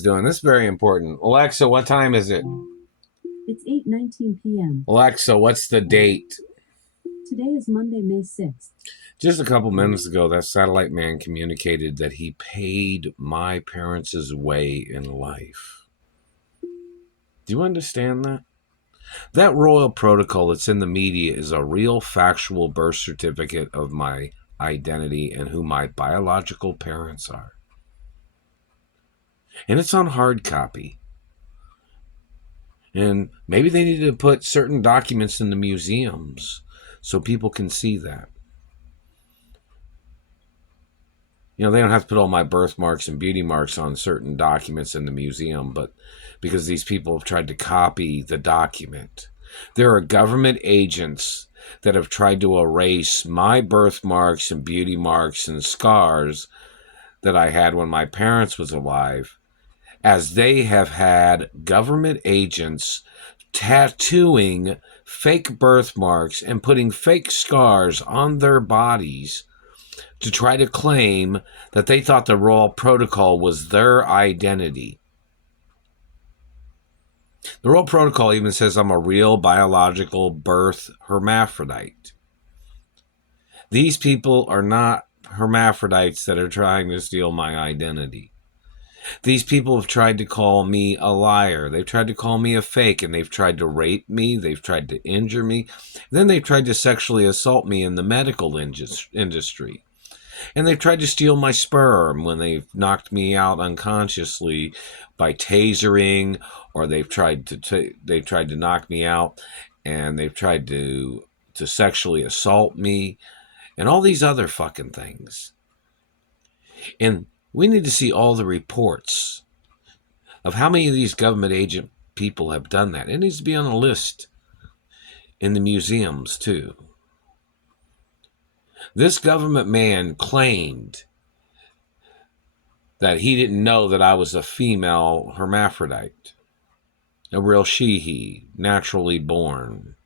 Doing this is very important. Alexa, what time is it? It's 8:19 p.m. Alexa, what's the date? Today is Monday, May 6th. Just a couple minutes ago, that satellite man communicated that he paid my parents' way in life. Do you understand that? That royal protocol that's in the media is a real factual birth certificate of my identity and who my biological parents are. And it's on hard copy. And maybe they need to put certain documents in the museums so people can see that. You know, they don't have to put all my birthmarks and beauty marks on certain documents in the museum, but because these people have tried to copy the document. There are government agents that have tried to erase my birthmarks and beauty marks and scars that I had when my parents was alive, as they have had government agents tattooing fake birthmarks and putting fake scars on their bodies to try to claim that they thought the royal protocol was their identity. The royal protocol even says I'm a real biological birth hermaphrodite. These people are not hermaphrodites that are trying to steal my identity. These people have tried to call me a liar. They've tried to call me a fake, and they've tried to rape me. They've tried to injure me. Then they've tried to sexually assault me in the medical industry. And they've tried to steal my sperm when they've knocked me out unconsciously by tasering, or they've tried to knock me out, and they've tried to sexually assault me, and all these other fucking things. And we need to see all the reports of how many of these government agent people have done that. It needs to be on a list in the museums too. This government man claimed that he didn't know that I was a female hermaphrodite, a real she-he, naturally born.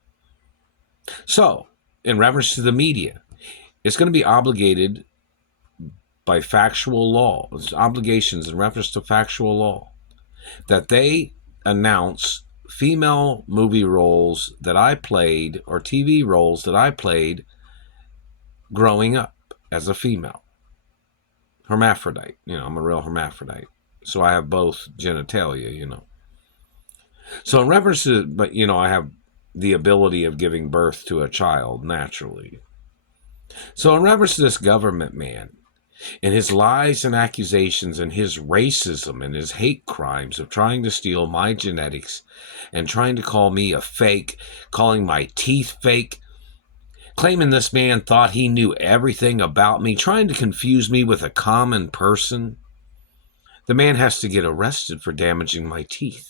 So, in reference to the media, it's going to be obligated by factual law, it's obligations in reference to factual law, that they announce female movie roles that I played or TV roles that I played growing up as a female. Hermaphrodite. You know, I'm a real hermaphrodite. So I have both genitalia, you know. So in reference to, but you know, I have the ability of giving birth to a child naturally. So in reference to this government man and his lies and accusations and his racism and his hate crimes of trying to steal my genetics and trying to call me a fake, calling my teeth fake, claiming this man thought he knew everything about me, trying to confuse me with a common person. The man has to get arrested for damaging my teeth.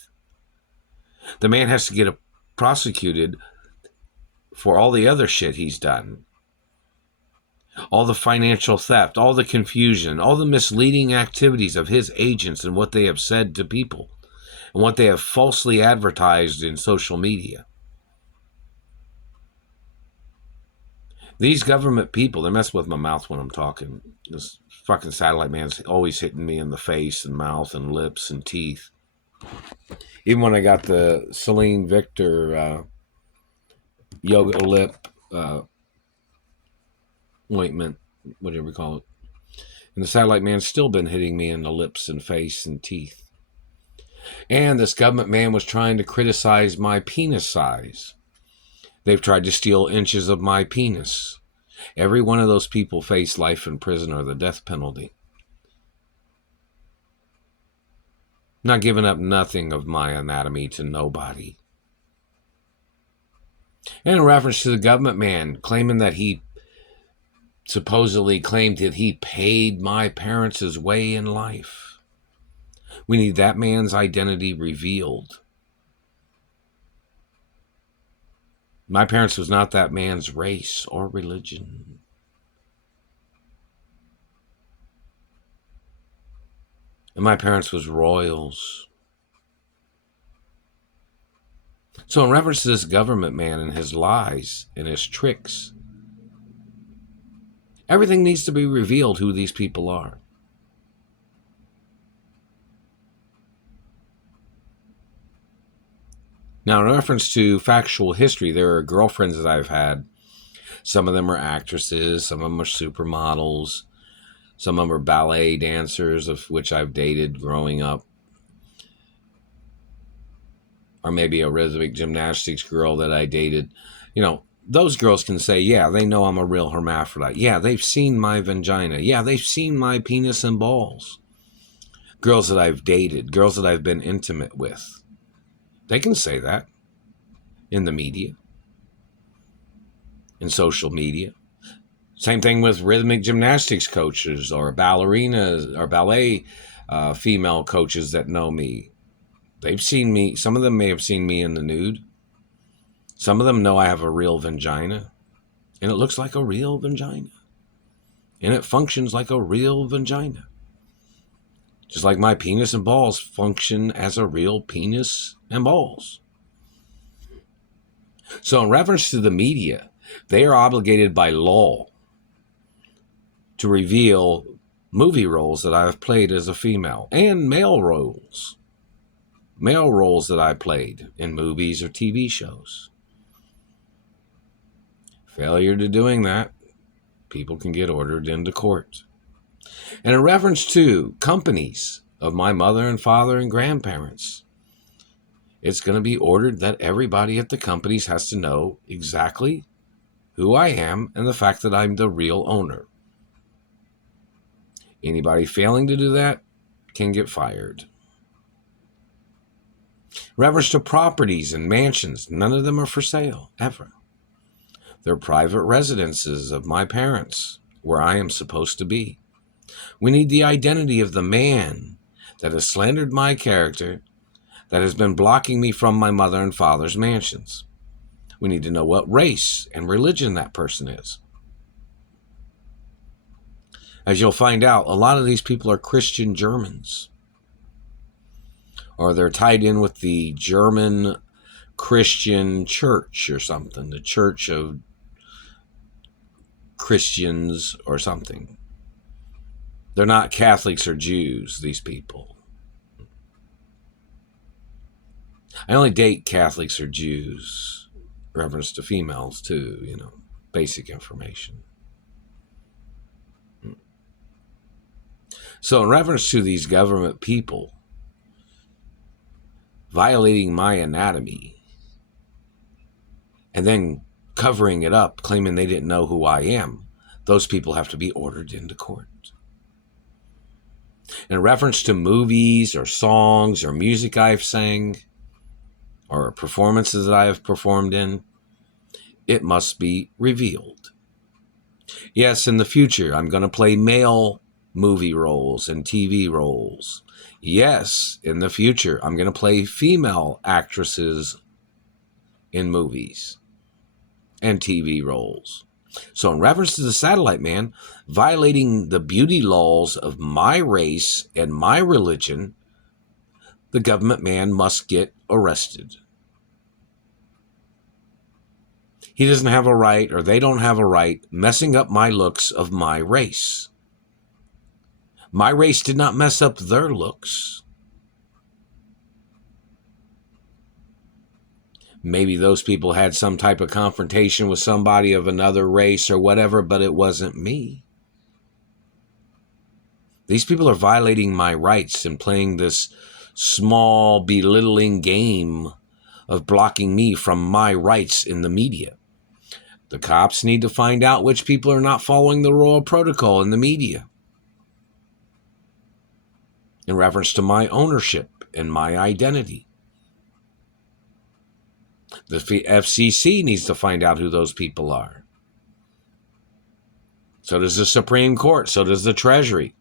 The man has to get prosecuted for all the other shit he's done. All the financial theft, all the confusion, all the misleading activities of his agents and what they have said to people and what they have falsely advertised in social media. These government people, they mess with my mouth when I'm talking. This fucking satellite man's always hitting me in the face and mouth and lips and teeth. Even when I got the Celine Victor yoga lip ointment, whatever you call it. And the satellite man's still been hitting me in the lips and face and teeth. And this government man was trying to criticize my penis size. They've tried to steal inches of my penis. Every one of those people face life in prison or the death penalty. Not giving up nothing of my anatomy to nobody. And in reference to the government man claiming that he supposedly claimed that he paid my parents' way in life. We need that man's identity revealed. My parents was not that man's race or religion. And my parents was royals. So in reference to this government man and his lies and his tricks, everything needs to be revealed who these people are. Now, in reference to factual history, there are girlfriends that I've had. Some of them are actresses, some of them are supermodels, some of them are ballet dancers, of which I've dated growing up, or maybe a rhythmic gymnastics girl that I dated. You know, those girls can say, yeah, they know I'm a real hermaphrodite. Yeah, they've seen my vagina. Yeah, they've seen my penis and balls. Girls that I've dated, girls that I've been intimate with, they can say that in the media, in social media. Same thing with rhythmic gymnastics coaches or ballerinas or ballet female coaches that know me. They've seen me. Some of them may have seen me in the nude. Some of them know I have a real vagina, and it looks like a real vagina, and it functions like a real vagina. Just like my penis and balls function as a real penis and balls. So in reference to the media, they are obligated by law to reveal movie roles that I have played as a female and male roles that I played in movies or TV shows. Failure to doing that, people can get ordered into court. And in reference to companies of my mother and father and grandparents, it's going to be ordered that everybody at the companies has to know exactly who I am and the fact that I'm the real owner. Anybody failing to do that can get fired. In reference to properties and mansions, none of them are for sale, ever. They're private residences of my parents, where I am supposed to be. We need the identity of the man that has slandered my character, that has been blocking me from my mother and father's mansions. We need to know what race and religion that person is. As you'll find out, a lot of these people are Christian Germans, or they're tied in with the German Christian church or something, the Church of Christians or something. They're not Catholics or Jews, these people. I only date Catholics or Jews, in reference to females too, basic information. So in reference to these government people violating my anatomy and then covering it up, claiming they didn't know who I am, those people have to be ordered into court. In reference to movies or songs or music I've sang or performances that I have performed in, it must be revealed. Yes, in the future, I'm going to play male movie roles and TV roles. Yes, in the future, I'm going to play female actresses in movies and TV roles. So in reference to the satellite man violating the beauty laws of my race and my religion, the government man must get arrested. He doesn't have a right, or they don't have a right, messing up my looks of my race. My race did not mess up their looks. Maybe those people had some type of confrontation with somebody of another race or whatever, but it wasn't me. These people are violating my rights and playing this small, belittling game of blocking me from my rights in the media. The cops need to find out which people are not following the royal protocol in the media in reference to my ownership and my identity. The FCC needs to find out who those people are. So does the Supreme Court. So does the Treasury.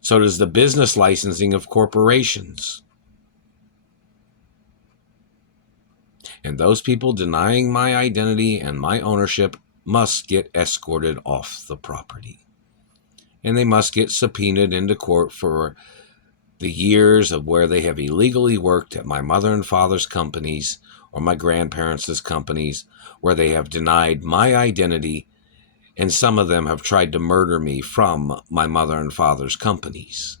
So does the business licensing of corporations. And those people denying my identity and my ownership must get escorted off the property. And they must get subpoenaed into court for the years of where they have illegally worked at my mother and father's companies or my grandparents' companies, where they have denied my identity, and some of them have tried to murder me from my mother and father's companies.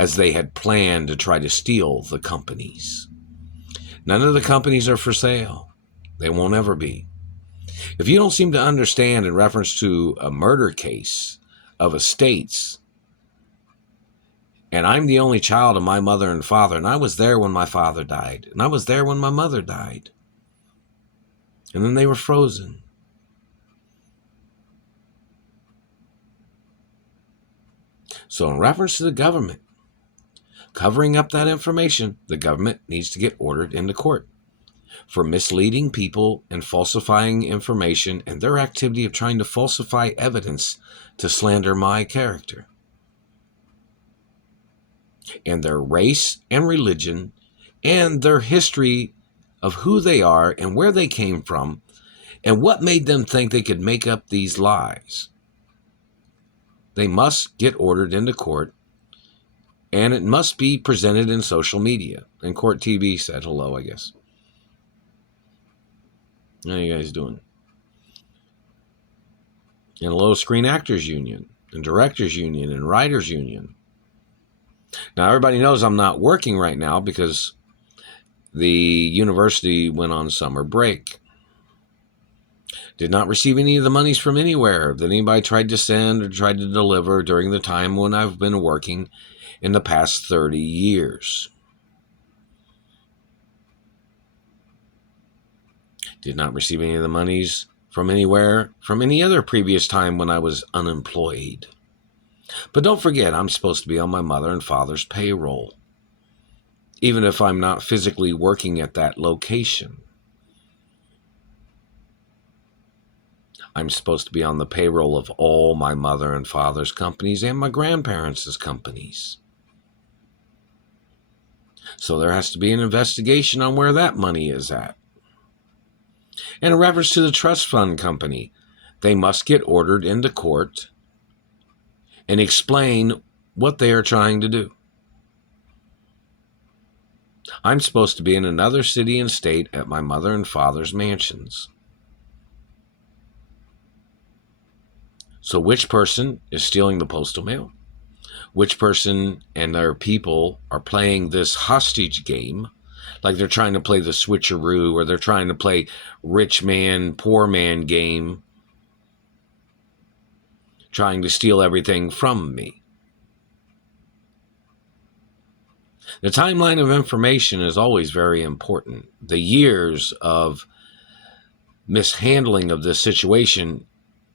as they had planned to try to steal the companies. None of the companies are for sale. They won't ever be. If you don't seem to understand in reference to a murder case of estates, and I'm the only child of my mother and father, and I was there when my father died, and I was there when my mother died, and then they were frozen. So in reference to the government covering up that information, the government needs to get ordered into court for misleading people and falsifying information and their activity of trying to falsify evidence to slander my character and their race and religion and their history of who they are and where they came from and what made them think they could make up these lies. They must get ordered into court, and it must be presented in social media. And Court TV said hello, I guess. How you guys doing? And hello, Screen Actors Union, and Directors Union, and Writers Union. Now, everybody knows I'm not working right now because the university went on summer break. Did not receive any of the monies from anywhere that anybody tried to send or tried to deliver during the time when I've been working in the past 30 years. Did not receive any of the monies from anywhere from any other previous time when I was unemployed. But don't forget, I'm supposed to be on my mother and father's payroll, even if I'm not physically working at that location. I'm supposed to be on the payroll of all my mother and father's companies and my grandparents' companies. So there has to be an investigation on where that money is at. And in reference to the trust fund company, they must get ordered into court and explain what they are trying to do. I'm supposed to be in another city and state at my mother and father's mansions. So which person is stealing the postal mail? Which person and their people are playing this hostage game, like they're trying to play the switcheroo, or they're trying to play rich man, poor man game, trying to steal everything from me. The timeline of information is always very important. The years of mishandling of this situation,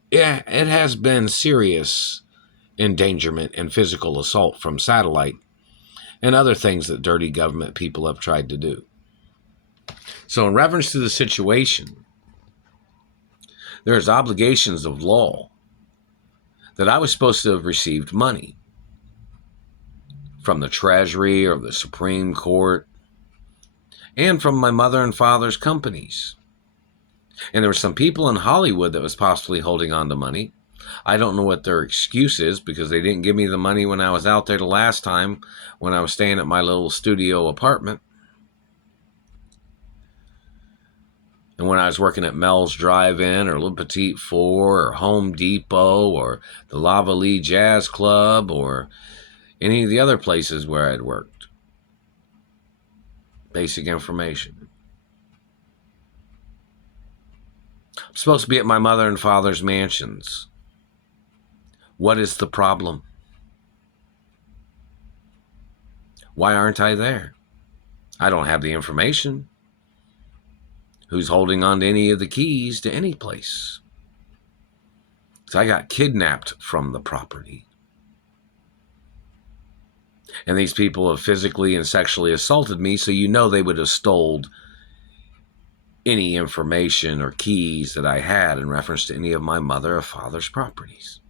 yeah, it has been serious endangerment and physical assault from satellite and other things that dirty government people have tried to do. So in reference to the situation, there's obligations of law that I was supposed to have received money from the Treasury or the Supreme Court and from my mother and father's companies. And there were some people in Hollywood that was possibly holding on to money. I don't know what their excuse is because they didn't give me the money when I was out there the last time when I was staying at my little studio apartment. And when I was working at Mel's Drive-In or Le Petit Four or Home Depot or the Lavalley Jazz Club or any of the other places where I'd worked. Basic information. I'm supposed to be at my mother and father's mansions. What is the problem? Why aren't I there? I don't have the information. Who's holding on to any of the keys to any place? So I got kidnapped from the property. And these people have physically and sexually assaulted me, so you know they would have stole any information or keys that I had in reference to any of my mother or father's properties.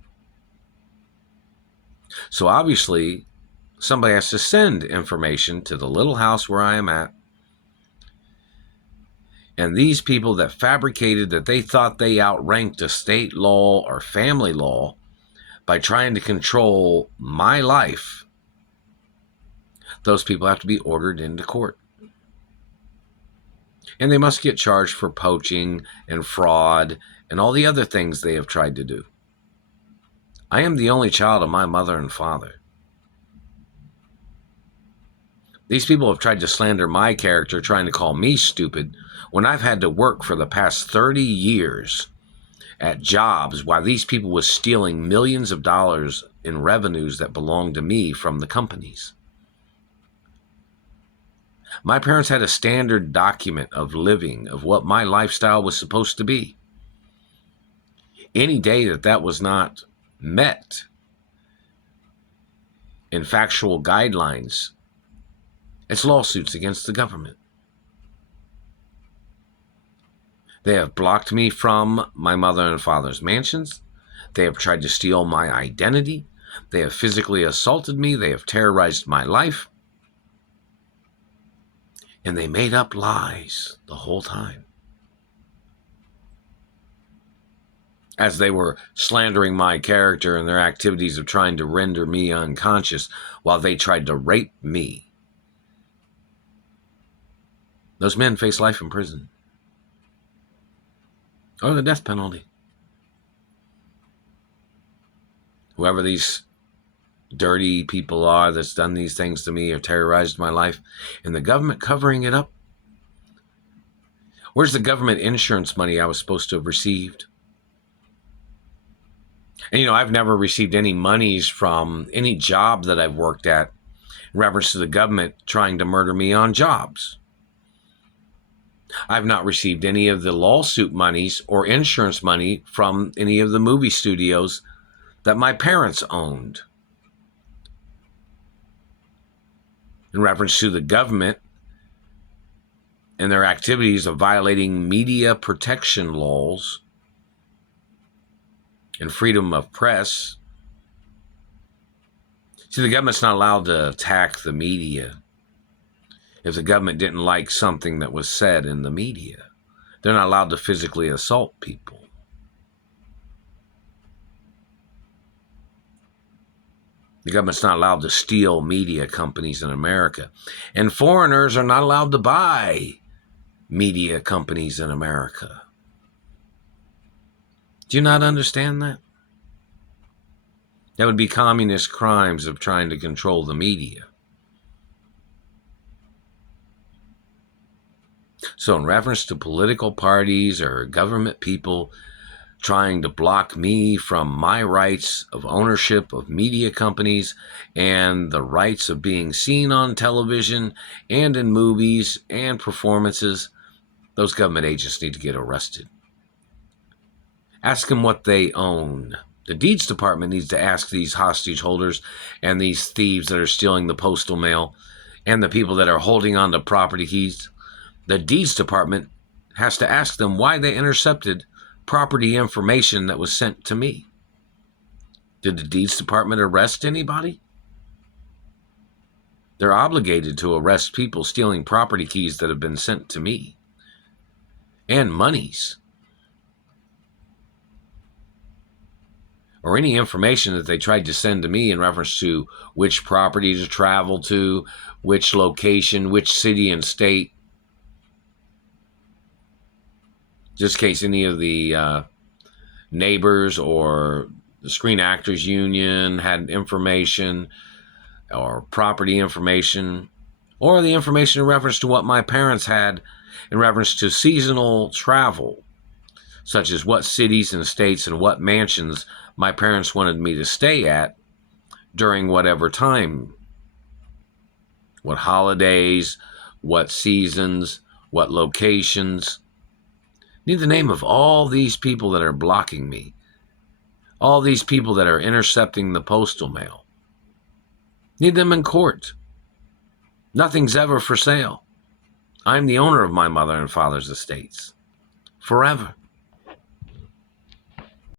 So obviously, somebody has to send information to the little house where I am at. And these people that fabricated that they thought they outranked a state law or family law by trying to control my life, those people have to be ordered into court. And they must get charged for poaching and fraud and all the other things they have tried to do. I am the only child of my mother and father. These people have tried to slander my character, trying to call me stupid, when I've had to work for the past 30 years at jobs while these people were stealing millions of dollars in revenues that belonged to me from the companies. My parents had a standard document of living, of what my lifestyle was supposed to be. Any day that was not met in factual guidelines, it's lawsuits against the government. They have blocked me from my mother and father's mansions. They have tried to steal my identity. They have physically assaulted me. They have terrorized my life. And they made up lies the whole time. As they were slandering my character and their activities of trying to render me unconscious while they tried to rape me. Those men face life in prison. Or the death penalty. Whoever these dirty people are that's done these things to me or terrorized my life, and the government covering it up. Where's the government insurance money I was supposed to have received? And I've never received any monies from any job that I've worked at in reference to the government trying to murder me on jobs. I've not received any of the lawsuit monies or insurance money from any of the movie studios that my parents owned. In reference to the government and their activities of violating media protection laws and freedom of press. See, the government's not allowed to attack the media. If the government didn't like something that was said in the media, they're not allowed to physically assault people. The government's not allowed to steal media companies in America. And foreigners are not allowed to buy media companies in America. Do you not understand that? That would be communist crimes of trying to control the media. So in reference to political parties or government people trying to block me from my rights of ownership of media companies and the rights of being seen on television and in movies and performances, those government agents need to get arrested. Ask them what they own. The Deeds Department needs to ask these hostage holders and these thieves that are stealing the postal mail and the people that are holding on to property keys. The Deeds Department has to ask them why they intercepted property information that was sent to me. Did the Deeds Department arrest anybody? They're obligated to arrest people stealing property keys that have been sent to me. And monies. Or any information that they tried to send to me in reference to which property to travel to, which location, which city and state. Just in case any of the neighbors or the Screen Actors Union had information or property information or the information in reference to what my parents had in reference to seasonal travel, such as what cities and states and what mansions my parents wanted me to stay at during whatever time, what holidays, what seasons, what locations. Need the name of all these people that are blocking me, all these people that are intercepting the postal mail. Need them in court. Nothing's ever for sale. I'm the owner of my mother and father's estates. Forever.